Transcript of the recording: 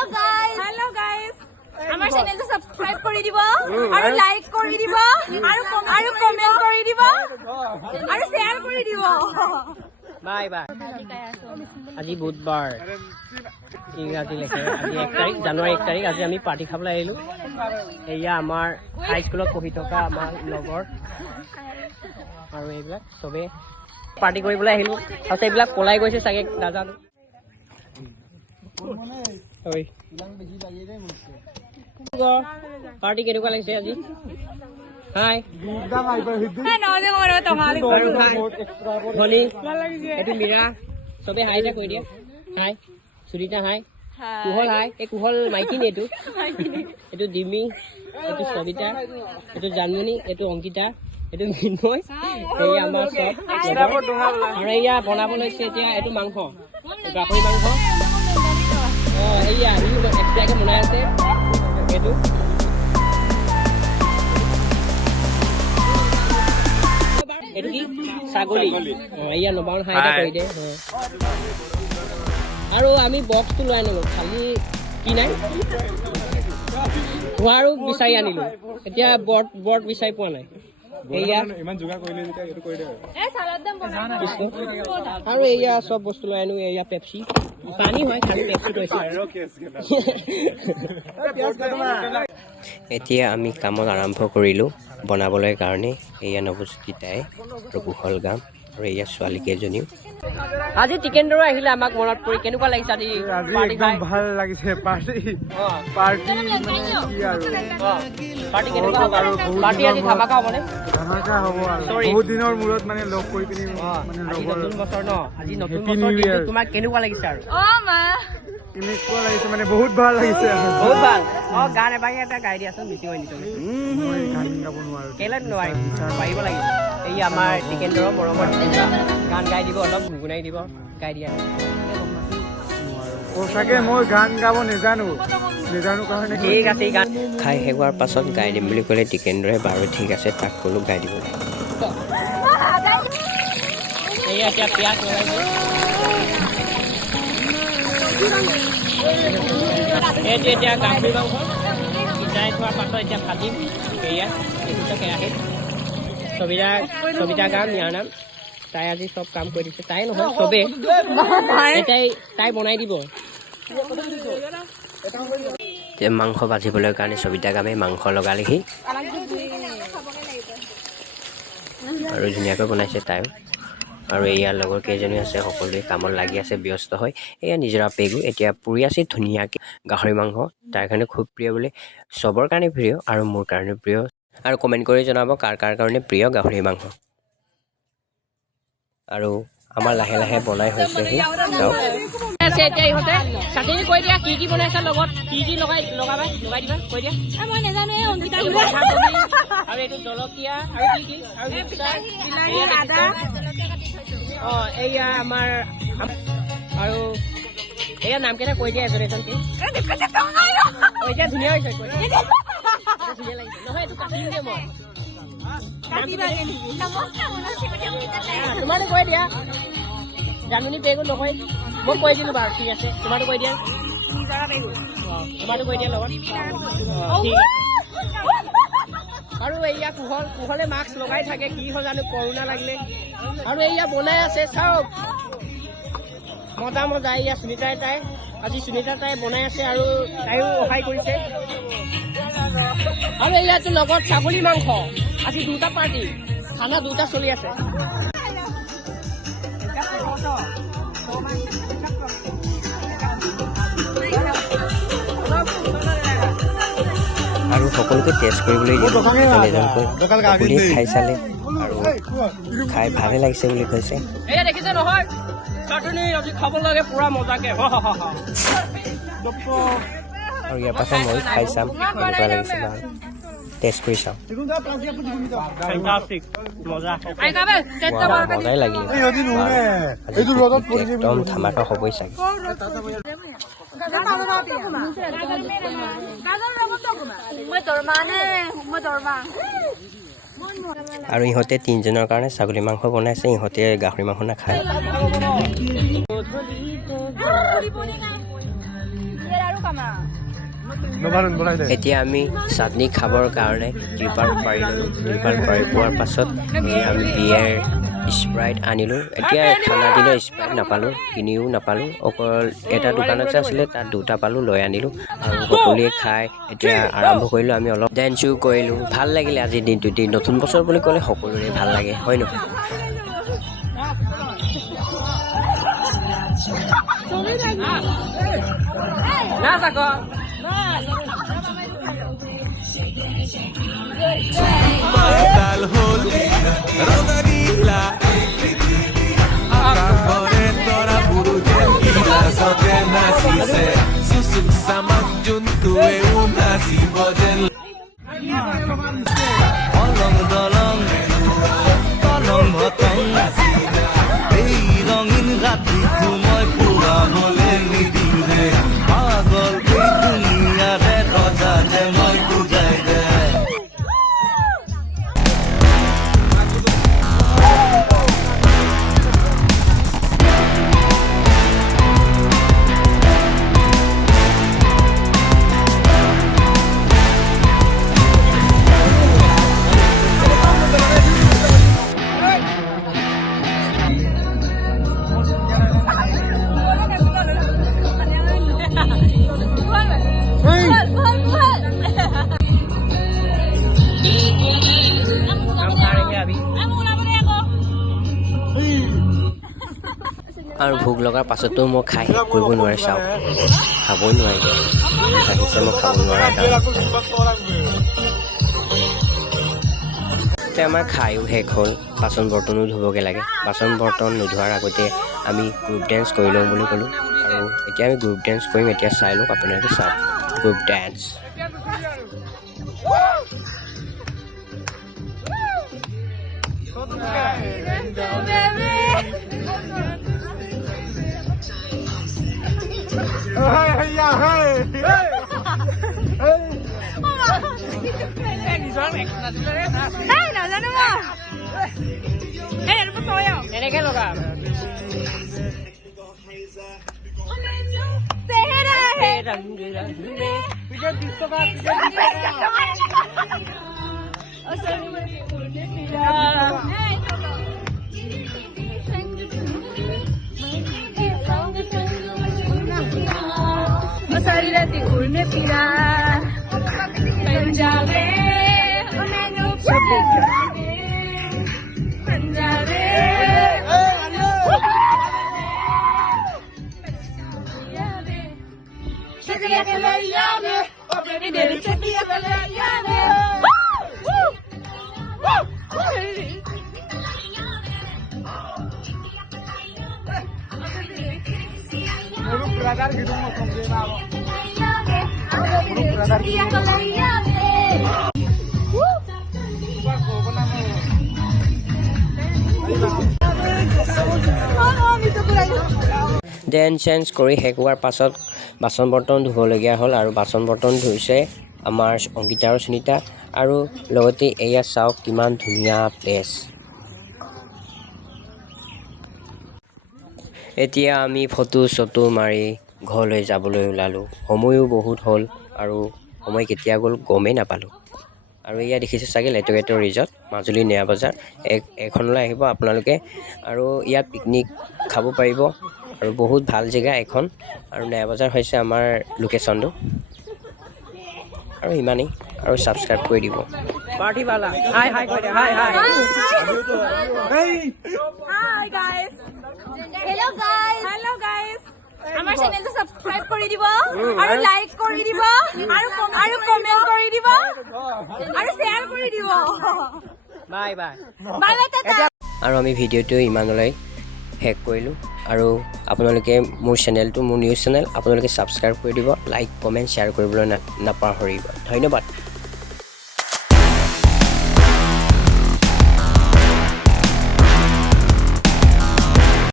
Hello guys. Our channel to subscribe কৰি দিব আৰু লাইক কৰি দিব আৰু কমেন্ট কৰি দিব আৰু শেয়াৰ কৰি দিব বাই বাই আজি বুধবাৰ ইংৰাজী লেখে আজি 1 তাৰিখ জানুৱাৰী 1 তাৰিখ আজি আমি পাৰ্টি খাবলৈ আহিলোঁ এয়া আমাৰ হাই স্কুলত পঢ়ি থকা আমাৰ লগৰ আৰু এইবিলাক চবে পাৰ্টি কৰিবলৈ আহিলোঁ আৰু এইবিলাক পলাই গৈছে চাগে নাজানো ঐ পাৰ্টি কেনেকুৱা লাগিছে আজি হাই ধনী এইটো মীৰা চবে হাই এটা কৈ দিয়া হাই সুৰিতা হাই কুহল হাই এই কুহল মাইকী নে এইটো ডিমি এইটো সবিতা এইটো জানমণি এইটো অংকিতা এইটো মিনময় এয়া আমাৰ চব আৰু এয়া বনাব লৈছে এতিয়া এইটো মাংস গাহৰি মাংস এয়া এক্সট্ৰাকে বনাই আছে এইটো এইটো কি ছাগলী এয়া নবাউন হাই এটা কৰি দে আৰু আমি বক্সটো লৈ আনিলোঁ খালি কি নাই ধোঁৱাৰো বিচাৰি আনিলোঁ এতিয়া বৰ্ড বিচাৰি পোৱা নাই আৰু এয়া চব বস্তু লৈ আনো এয়া পেপচি পানী হয় খালি পেপচি কৈছে এতিয়া আমি কামত আৰম্ভ কৰিলোঁ বনাবলৈ কাৰণে এয়া নৱজ্যোতিতাই আৰু কুশল গাম আৰু এয়া ছোৱালী কেইজনীও আজি টিকেন্দ্ৰ আহিলে আমাক মনত পৰি কেনেকুৱা লাগিছে আজি একদম ভাল লাগিছে পাৰ্টি কেনেকুৱা হ'ব আৰু পাৰ্টি আজি ধামাকা হ'বনে ধামাকা হ'ব আৰু বহুত দিনৰ মূৰত মানে লগ কৰি পিনি মানে নতুন বছৰ ন আজি নতুন বছৰ তোমাক কেনেকুৱা লাগিছে আৰু কেনেকুৱা লাগিছে মানে বহুত ভাল লাগিছে বহুত ভাল গান এবাৰ এটা গাই দিয়াচোন বেছি হয় নিশ্চয় মই গান গাব নোৱাৰো কেলে নোৱাৰিম পাৰিব লাগিব এই আমাৰ টিকেন্দ্ৰ মৰমৰ গান গাই দিব অলপ গুণগুণাই দিব গাই দিয়া চাগে মই গান গাব নেজানো কাৰণে ঠিক আছে গান খাই শেষোৱাৰ পাছত গাই দিম বুলি ক'লে টিকেন্দ্ৰই বাৰু ঠিক আছে তাক ক'লো গাই দিব লাগে এয়া এতিয়া পিঁয়াজ লগাইছোঁ এইটো এতিয়া গাহৰি মাংস সিজাই থোৱাৰ পাছত এতিয়া ভাজিম এয়া এইটো কেৰাহীত সবিতা গান ইয়াৰ নাম তাই আজি চব কাম কৰি দিছে তাই নহয় চবেই তাই বনাই দিব মাংস ভাজিবলৈ কাৰণে সবিতা গামে মাংস লগালেহি আৰু ধুনীয়াকৈ বনাইছে তাইও আৰু এয়াৰ লগৰ কেইজনী আছে সকলোৱে কামত লাগি আছে ব্যস্ত হয় এয়া নিজৰ পেগু এতিয়া পুৰি আছে ধুনীয়াকৈ গাহৰি মাংস তাৰ কাৰণে খুব প্ৰিয় বোলে চবৰ কাৰণে প্ৰিয় আৰু মোৰ কাৰণে প্ৰিয় আৰু কমেণ্ট কৰি জনাব কাৰ কাৰণে প্ৰিয় গাহৰি মাংস আৰু আমাৰ লাহে লাহে বনাই হৈছেহি এতিয়া ইহঁতে চাটনি কৈ দিয়া কি বনাইছা লগত কি লগাই দিবা কৈ দিয়া মই নাজানো আৰু এইটো জলকীয়া আৰু কি আদা এয়া আমাৰ আৰু এয়া নাম কেইটা কৈ দিয়া এজন এজন এতিয়া ধুনীয়া হৈছে ধুনীয়া লাগিছে নহয় এইটো কাটিম দে মই তোমাৰতো কৈ দিয়া জানমণি পেগু নহয় মই কৈ দিলোঁ বাৰু ঠিক আছে তোমাৰতো কৈ দিয়া তোমাৰতো কৈ দিয়া লগত ঠিক আছে আৰু এয়া কুহলে মাস্ক লগাই থাকে কি হয় জানো কৰোণা লাগিলে আৰু এয়া বনাই আছে চাওক মজা এয়া সুনিতাই তাই বনাই আছে আৰু তাইও সহায় কৰিছে আৰু এয়াতো লগত ছাগলী মাংস আজি দুটা পাৰ্টি খানা দুটা চলি আছে আৰু সকলোকে টেষ্ট কৰিবলৈ এজনকৈ খাই চালে আৰু খাই ভালে লাগিছে বুলি কৈছে এয়া দেখিছে নহয় চাটনি আজি খাব লাগে পুৰা মজাকে আৰু ইয়াৰ পাছত মই খাই চাম কেনেকুৱা লাগিছে বাৰু টেষ্ট কৰি চাওঁ মজাই লাগিলে একদম ধামাকা হ'বই চাগে আৰু ইহঁতে তিনিজনৰ কাৰণে ছাগলী মাংস বনাইছে ইহঁতে গাহৰি মাংস নাখায় এতিয়া আমি চাটনি খাবৰ কাৰণে ত্ৰিপাল পাৰি ল'লোঁ। ত্ৰিপাল পাৰি পোৱাৰ পাছত আমি বিয়েৰ স্প্ৰাইট আনিলোঁ। এতিয়া ঠাণ্ডা দিনৰ স্প্ৰাইট নাপালোঁ, কিনিও নাপালোঁ। অকল এটা দোকানতে আছিলে, তাত দুটা পালোঁ, লৈ আনিলোঁ আৰু সকলোৱে খাই এতিয়া আৰম্ভ কৰিলোঁ। আমি অলপ ডেন্সো কৰিলোঁ। ভাল লাগিলে আজিৰ দিনটোতে। নতুন বছৰ বুলি ক'লে সকলোৰে ভাল লাগে, হয় নহয়? মাতাল হল ৰঙানীলা আকাশৰে তৰা বুৰুজে বিলাসতে নাচিছে সুসুক সামাক জন্তুৱেও নাচিব যেন অলং দলং তলং ভতং এই ৰঙীন ৰাতিটো মই পুৰাবলৈ নিদিওঁ ৰে পাগল এই দুনিয়াৰে ৰজাতে মই বুজাই দে আৰু ভোক লগাৰ পাছতো মই খাই শেষ কৰিব নোৱাৰি, চাওঁ খাবই নোৱাৰিলোঁ। লাগিছে মই খাব নোৱাৰা কাৰণে। এতিয়া আমাৰ খায়ো শেষ হ'ল, বাচন বৰ্তনো ধুবগৈ লাগে। বাচন বৰ্তন নোধোৱাৰ আগতে আমি গ্ৰুপ ডেন্স কৰি লওঁ বুলি ক'লোঁ আৰু এতিয়া আমি গ্ৰুপ ডেন্স কৰিম। এতিয়া চাই লওক, আপোনালোকে চাওক গ্ৰুপ ডেন্স। এনেকে লগা उड़ने फिरा पंजाबे मैनू पंजाबे छतिया के ले यादे ओ बेबी तेरी छतिया के ले यादे ডেন্স চেন্স কৰি শেষ হোৱাৰ পাছত বাচন বৰ্তন ধুবলগীয়া হ'ল আৰু বাচন বৰ্তন ধুইছে আমাৰ অংকিতা আৰু সুনিতা। আৰু লগতে এয়া চাওক কিমান ধুনীয়া প্লেচ। এতিয়া আমি ফটো চটো মাৰি ঘৰলৈ যাবলৈ ওলালোঁ। সময়ো বহুত হ'ল আৰু সময় কেতিয়া গ'ল গমেই নাপালোঁ। আৰু এয়া দেখিছে চাগে লেটেকুপুৰ ৰিজৰ্ট, মাজুলী নয়া বজাৰ। এইখনলৈ আহিব আপোনালোকে আৰু ইয়াত পিকনিক খাব পাৰিব আৰু বহুত ভাল জেগা এখন। আৰু নয়া বজাৰ হৈছে আমাৰ লোকেশ্যনটো। আৰু ইমানেই, আৰু ছাবস্ক্ৰাইব কৰি দিব। পাৰ্টি বালা হাই হাই কৈ দিয়া, হাই হাই hi guys, hello guys, hello guys. আমাৰ চেনেলটো সাবস্ক্ৰাইব কৰি দিব আৰু লাইক কৰি দিব আৰু কমেন্ট কৰি দিব আৰু শ্বেয়াৰ কৰি দিব। Bye bye bye bye Tata. আৰু আমি ভিডিঅ'টো ইমানলৈ শেষ কৰিলোঁ। আৰু আপোনালোকে মোৰ চেনেলটো, মোৰ নিউজ চেনেল, আপোনালোকে ছাবস্ক্ৰাইব কৰি দিব, লাইক কমেণ্ট শ্বেয়াৰ কৰিবলৈ নাপাহৰিব। ধন্যবাদ।